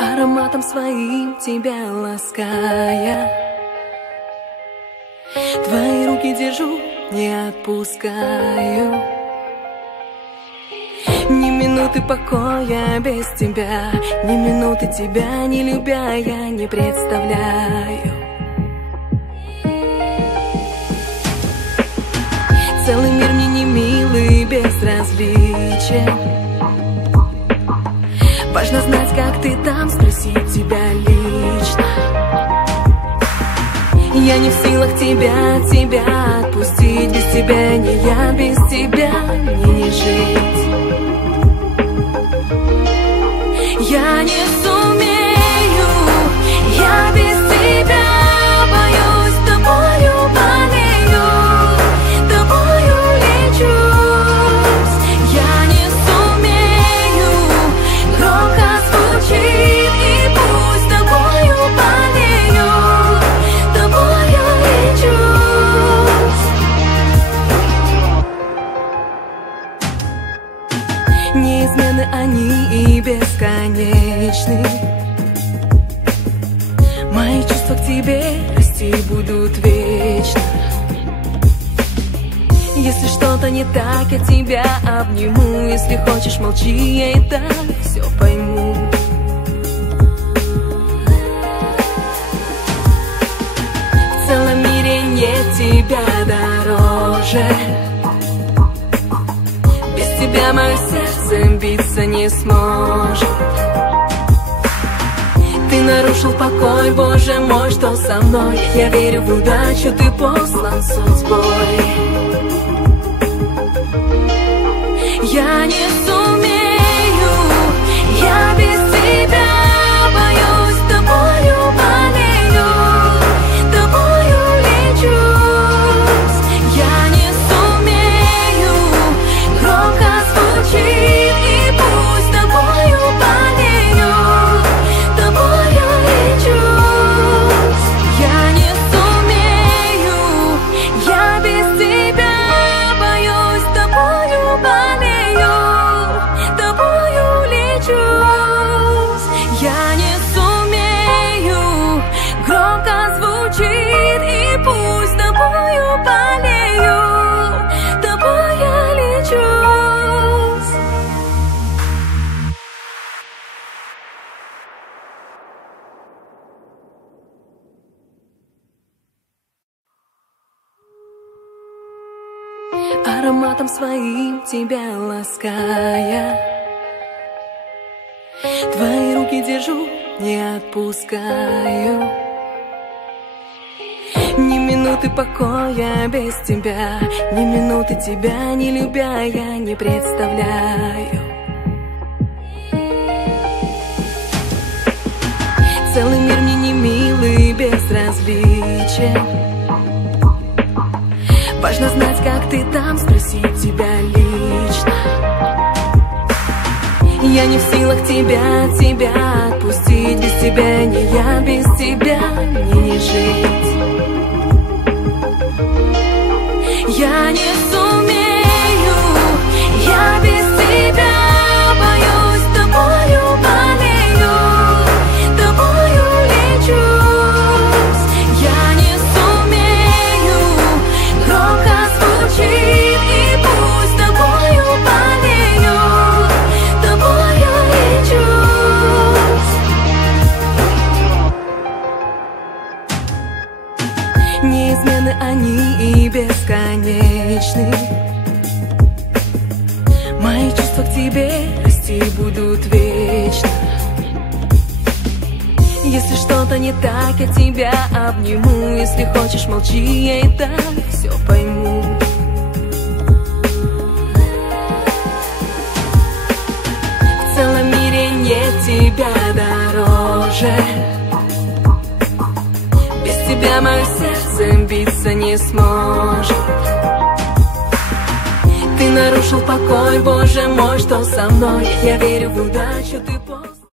ароматом своим тебя лаская. Твои руки держу, не отпускаю. Ни минуты покоя без тебя, ни минуты тебя не любя я не представляю. Целый мир мне не милый, безразличен. Важно знать, как ты там, спросить тебя лично. Я не в силах тебя отпустить. Без тебя не я, без тебя мне не жить. Я не сумею, я без тебя боюсь, тобою болею, тобою лечусь. Я не сумею, громко звучит, и пусть тобою болею, тобою лечусь. Неизменны они и бесконечны. Мои чувства к тебе расти будут вечно. Если что-то не так, я тебя обниму. Если хочешь, молчи, я и так все пойму. В целом мире нет тебя дороже. Без тебя мое сердце биться не сможет. Ты нарушил покой, Боже мой, что со мной? Я верю в удачу, ты послан судьбой. Я не сумею, я без тебя боюсь, тобою болею, тобою лечусь. Я не сумею, громко звучит, и пусть тобою болею, тобою лечусь. Я не сумею, я без тебя боюсь, тобою болею, тобою лечусь. Я не сумею, громко звучит, и пусть тобою болею, тобою лечусь. Ароматом своим тебя лаская. Твои руки держу, не отпускаю. Ни минуты покоя без тебя, ни минуты тебя не любя я не представляю. Целый мир мне не милый, безразличен. Важно знать, как ты там, спросить тебя лично. Я не в силах тебя отпустить. Без тебя не я, без тебя мне не жить. Я не сумею, я без тебя боюсь, тобою болею, тобою лечусь. Я не сумею, громко звучит, и пусть тобою болею, тобою лечусь. Неизменны они и бесконечны. Мои чувства к тебе расти будут вечно. Если что-то не так, я тебя обниму. Если хочешь, молчи, я и так все пойму. В целом мире нет тебя дороже. Без тебя мое сердце биться не сможет. Ты нарушил покой, Боже мой, что со мной? Я верю в удачу, ты